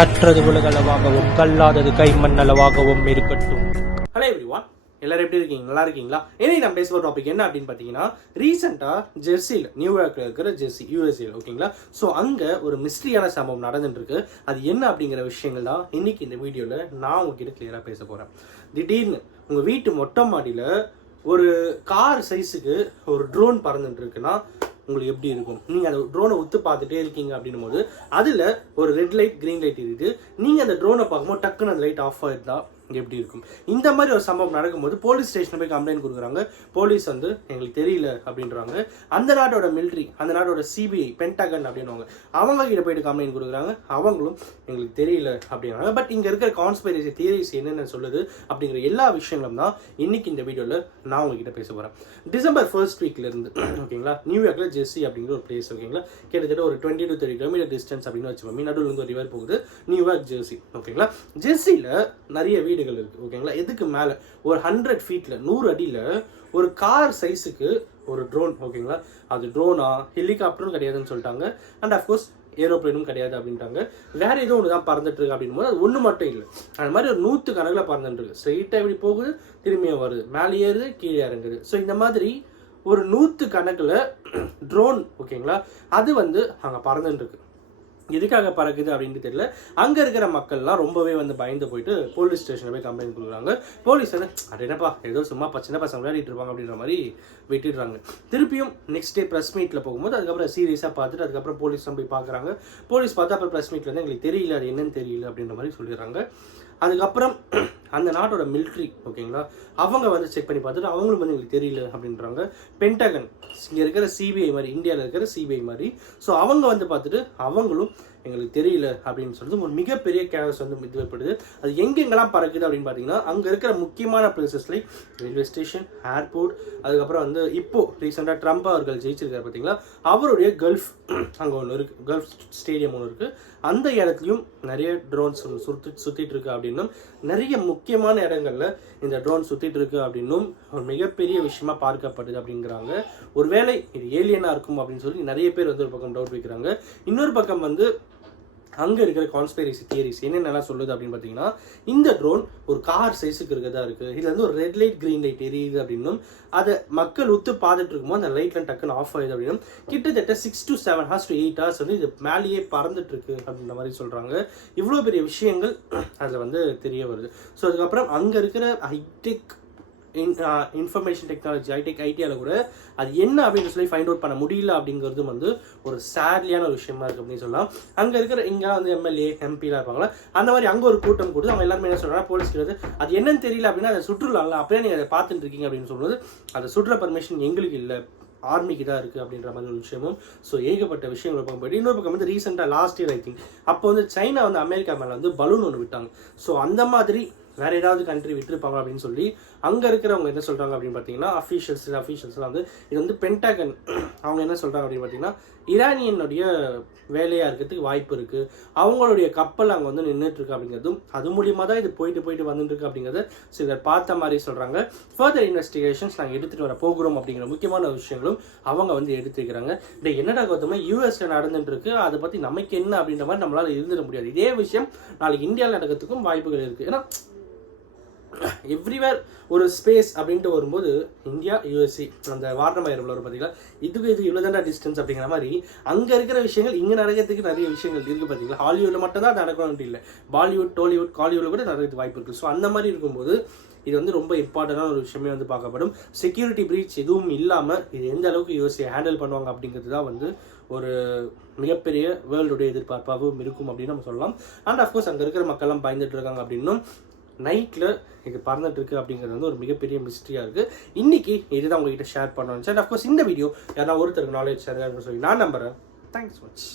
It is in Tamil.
கற்றது உலகளவாகவும் கல்லாதது கைமண்ணளவாகவும் இருக்கட்டும். ஹலோ எவ்ரிவான், எல்லாரும் எப்படி இருக்கீங்க? நல்லா இருக்கீங்களா? இன்னைக்கு நம்ம பேசுகிற டாபிக் என்ன அப்படின்னு பார்த்தீங்கன்னா, ரீசெண்டாக ஜெர்சியில், நியூயார்க்கில் இருக்கிற ஜெர்சி, யூஎஸ்ஏல, ஓகேங்களா? ஸோ அங்கே ஒரு மிஸ்ட்ரியான சம்பவம் நடந்துட்டு இருக்கு. அது என்ன அப்படிங்கிற விஷயங்கள் தான் இன்னைக்கு இந்த வீடியோவில் நான் உங்ககிட்ட கிளியராக பேச போகிறேன். திடீர்னு உங்கள் வீட்டு மொட்டை மாடியில் ஒரு கார் சைஸுக்கு ஒரு ட்ரோன் பறந்துட்டு இருக்குன்னா உங்களுக்கு எப்படி இருக்கும்? நீங்கள் அந்த ட்ரோனை உத்து பார்த்துட்டே இருக்கீங்க அப்படின்னும் போது அதில் ஒரு ரெட் லைட், க்ரீன் லைட் இருக்குது. நீங்கள் அந்த ட்ரோனை பார்க்கும்போது டக்குன்னு அந்த லைட் ஆஃப் ஆகிருந்தா எப்படி இருக்கும்? இந்த மாதிரி ஒரு சம்பவம் நடக்கும்போது போலீஸ் ஸ்டேஷனில் போய் கம்ப்ளைண்ட் கொடுக்குறாங்க. போலீஸ் வந்து எங்களுக்கு தெரியல அப்படின்றாங்க. அந்த நாட்டோட மிலிட்ரி, அந்த நாட்டோட சிபிஐ, பென்டகன் அப்படின்வாங்க, அவங்க கிட்ட போயிட்டு கம்ப்ளைண்ட் கொடுக்குறாங்க. அவங்களும் எங்களுக்கு தெரியல அப்படின்றாங்க. பட் இங்கே இருக்கிற கான்ஸ்பைரசி தியரிஸ் என்னென்ன சொல்லுது அப்படிங்கிற எல்லா விஷயங்களும் தான் இன்னைக்கு இந்த வீடியோவில் நான் உங்ககிட்ட பேச போகிறேன். டிசம்பர் 1st வீக்லேருந்து ஓகேங்களா, நியூயார்க்கில் ஜெர்சி அப்படிங்கிற ஒரு பிளேஸ், ஓகேங்களா, கிட்டத்தட்ட ஒரு 20 to 30 கிலோமீட்டர் டிஸ்டன்ஸ் அப்படின்னு வச்சுப்போம். நடுவில் வந்து ஒரு ரிவர் போகுது, நியூயார்க் ஜெர்சி, ஓகேங்களா. ஜெர்சியில் நிறைய வீடுகள் இருக்கு, ஓகேங்களா. எதுக்கு மேலே ஒரு 100 ஃபீட்ல 100 அடியில் ஒரு கார் சைஸுக்கு ஒரு ட்ரோன், ஓகேங்களா. அது ட்ரோனா ஹெலிகாப்டரும் கிடையாதுன்னு சொல்லிட்டாங்க. அண்ட் அஃப்கோர்ஸ் ஏரோப்ளைனும் கிடையாது அப்படின்ட்டாங்க. வேற ஏதோ ஒன்று தான் பறந்துட்டு இருக்கு அப்படின் போது அது ஒன்று மட்டும் இல்லை, அந்த மாதிரி ஒரு 100 கணக்கில் பறந்துட்டு இருக்கு. ஸ்ட்ரெயிட்டாக இப்படி போகுது, திரும்பியும் வருது, மேலே ஏறுது, கீழே இறங்குது. ஸோ இந்த மாதிரி ஒரு 100 கணக்கில் ட்ரோன், ஓகேங்களா, அது வந்து அங்கே பறந்துட்டு இருக்கு. எதுக்காக பறக்குது அப்படின்னு தெரியல. அங்கே இருக்கிற மக்கள்லாம் ரொம்பவே வந்து பயந்து போயிட்டு போலீஸ் ஸ்டேஷனில் போய் கம்ப்ளைண்ட் கொடுக்குறாங்க. போலீஸ் வந்து அது என்னப்பா ஏதோ சும்மா சின்ன பசங்க விளையாடிட்டு இருப்பாங்க அப்படின்ற மாதிரி விட்டுடுறாங்க. திருப்பியும் நெக்ஸ்ட் டே ப்ரெஸ் மீட்டில் போகும்போது அதுக்கப்புறம் சீரியஸாக பார்த்துட்டு அதுக்கப்புறம் போலீஸ் தான் போய் பார்க்குறாங்க. போலீஸ் பார்த்தா அப்புறம் ப்ரெஸ் மீட்டில் வந்து எங்களுக்கு தெரியல, அது என்னன்னு தெரியல அப்படின்ற மாதிரி சொல்லிடுறாங்க. அதுக்கப்புறம் அந்த நாட்டோட மிலிட்ரி, ஓகேங்களா, அவங்க வந்து செக் பண்ணி பார்த்துட்டு அவங்களும் வந்து எங்களுக்கு தெரியல அப்படின்றாங்க. பென்டகன், இங்கே இருக்கிற சிபிஐ மாதிரி, இந்தியாவில் இருக்கிற சிபிஐ மாதிரி, ஸோ அவங்க வந்து பார்த்துட்டு அவங்களும் எங்களுக்கு தெரியல அப்படின்னு சொல்லிட்டு ஒரு மிகப்பெரிய கேஸ் வந்து இதுப்படுது. அது எங்கெங்கெல்லாம் பறக்குது அப்படின்னு பார்த்தீங்கன்னா, அங்கே இருக்கிற முக்கியமான places like railway station, airport, அதுக்கப்புறம் வந்து இப்போ ரீசெண்டாக ட்ரம்ப் அவர்கள் ஜெயிச்சிருக்காரு பார்த்தீங்களா, அவருடைய கல்ஃப் அங்கே ஒன்று இருக்குது, கல்ஃப் ஸ்டேடியம் ஒன்று இருக்குது. அந்த இடத்துலையும் நிறைய ட்ரோன்ஸ் சுற்றிட்டு இருக்கு அப்படின்னும், நிறைய முக்கியமான இடங்கள்ல இந்த ட்ரோன் சுற்றிட்டு இருக்கு அப்படின்னும் ஒரு மிகப்பெரிய விஷயமா பார்க்கப்படுது அப்படிங்கிறாங்க. ஒருவேளை இது ஏலியனாக இருக்கும் அப்படின்னு சொல்லி நிறைய பேர் வந்து ஒரு பக்கம் டவுட் வைக்கிறாங்க. இன்னொரு பக்கம் வந்து அங்கே இருக்கிற கான்ஸ்பைரசி தியரிஸ் என்னென்னலாம் சொல்லுது அப்படின்னு பார்த்தீங்கன்னா, இந்த ட்ரோன் ஒரு கார் சைஸுக்கு இருக்கிறதா இருக்குது. இதில் வந்து ஒரு ரெட் லைட், க்ரீன் லைட் எரியுது அப்படின்னும், அதை மக்கள் உத்து பார்த்துட்டு இருக்கும்போது அந்த லைட்லாம் டக்குன்னு ஆஃப் ஆகுது அப்படின்னும், கிட்டத்தட்ட 6 to 7 hours to 8 hours வந்து இது மேலேயே பறந்துட்டு இருக்கு அப்படின்ற மாதிரி சொல்கிறாங்க. இவ்வளோ பெரிய விஷயங்கள் அதில் வந்து தெரிய வருது. ஸோ அதுக்கப்புறம் அங்கே இருக்கிற ஹைடெக் இன்ஃபர்மேஷன் டெக்னாலஜி, ஐடியாவில் கூட அது என்ன அப்படின்னு சொல்லி ஃபைண்ட் அவுட் பண்ண முடியல அப்படிங்கிறது வந்து ஒரு சேட்லியான ஒரு விஷயமா இருக்குது அப்படின்னு சொல்லலாம். அங்கே இருக்கிற இங்கே வந்து எம்எல்ஏ, எம்பிலாம் இருப்பாங்களா, அந்த மாதிரி அங்கே ஒரு கூட்டம் கொடுத்து அவங்க எல்லாருமே என்ன சொல்கிறாங்க, போலீஸ் கிட்ட அது என்னன்னு தெரியல அப்படின்னா அதை சுற்றுலாங்களா, அப்படியே நீங்கள் அதை பார்த்துட்டு இருக்கீங்க அப்படின்னு சொல்லும்போது அதை சுற்றுலா பர்மிஷன் எங்களுக்கு இல்லை, ஆர்மிக்கு தான் இருக்குது அப்படின்ற மாதிரி ஒரு விஷயமும். ஸோ ஏகப்பட்ட விஷயங்கள் பக்கம் போயிட்டு இன்னொரு பக்கம் வந்து ரீசெண்டாக லாஸ்ட் இயர் ஐ திங்க் அப்போ வந்து சைனா வந்து அமெரிக்கா மேலே வந்து பலூன் ஒன்று விட்டாங்க. ஸோ அந்த மாதிரி வேற ஏதாவது கண்ட்ரி விட்டுருப்பாங்க அப்படின்னு சொல்லி அங்கே இருக்கிறவங்க என்ன சொல்கிறாங்க அப்படின்னு பார்த்தீங்கன்னா, அஃபீஷியல்ஸ்லாம் வந்து இது வந்து பென்டகன் அவங்க என்ன சொல்கிறாங்க அப்படின்னு பார்த்தீங்கன்னா, ஈரானியனுடைய வேலையாக இருக்கிறதுக்கு வாய்ப்பு இருக்குது, அவங்களுடைய கப்பல் அங்கே வந்து நின்றுட்டுருக்கு அப்படிங்கிறதும், அது மூலியமாக தான் இது போயிட்டு வந்துட்டுருக்கு அப்படிங்கிறத சிலர் பார்த்த மாதிரி சொல்கிறாங்க. ஃபர்தர் இன்வெஸ்டிகேஷன்ஸ் நாங்கள் எடுத்துகிட்டு வர போகிறோம் அப்படிங்கிற முக்கியமான விஷயங்களும் அவங்க வந்து எடுத்துக்கிறாங்க. இப்படி என்னடா கௌதமா யூஎஸ்ல நடந்துட்டு இருக்கு, அதை பற்றி நமக்கு என்ன அப்படின்ற மாதிரி நம்மளால் இருந்துட முடியாது. இதே விஷயம் நாளைக்கு இந்தியாவில் நடக்கிறதுக்கும் வாய்ப்புகள் இருக்குது. ஏன்னா எவ்ரிவேர் ஒரு ஸ்பேஸ் அப்படின்ட்டு வரும்போது இந்தியா, யூஎஸ்ஏ, அந்த வாரணமாயிரம் வரும் பார்த்தீங்களா, இது இவ்வளோதாண்டா டிஸ்டன்ஸ் அப்படிங்கிற மாதிரி அங்கே இருக்கிற விஷயங்கள் இங்கே நடக்கிறதுக்கு நிறைய விஷயங்கள் இருக்குது பார்த்தீங்களா. ஹாலிவுட்டில் மட்டும்தான் அது நடக்கணும்னு இல்லை, பாலிவுட், டோலிவுட், காலிவுட் கூட நடக்கிறதுக்கு வாய்ப்பு இருக்குது. ஸோ அந்த மாதிரி இருக்கும்போது இது வந்து ரொம்ப இம்பார்ட்டண்டான ஒரு விஷயமே வந்து பார்க்கப்படும். செக்யூரிட்டி பிரீச் எதுவும் இல்லாமல் இது எந்த அளவுக்கு யூஎஸ்ஏ ஹேண்டில் பண்ணுவாங்க அப்படிங்கிறது தான் வந்து ஒரு மிகப்பெரிய வேர்ல்டுடைய எதிர்பார்ப்பாகவும் இருக்கும் அப்படின்னு நம்ம சொல்லலாம். அண்ட் அஃப்கோர்ஸ் அங்கே இருக்கிற மக்கள்லாம் பயந்துட்டு இருக்காங்க அப்படின்னும், நைட்டில் இது பறந்துட்டு இருக்கு அப்படிங்கிறது வந்து ஒரு மிகப்பெரிய மிஸ்ட்ரியாக இருக்குது. இன்றைக்கி இதுதான் உங்ககிட்ட ஷேர் பண்ணணும். அண்ட் அஃப்கோர்ஸ் இந்த வீடியோ யாரா ஒருத்தருக்கு நாலேஜ் ஷேர் சொல்லி நான் நம்புகிறேன். Thanks much.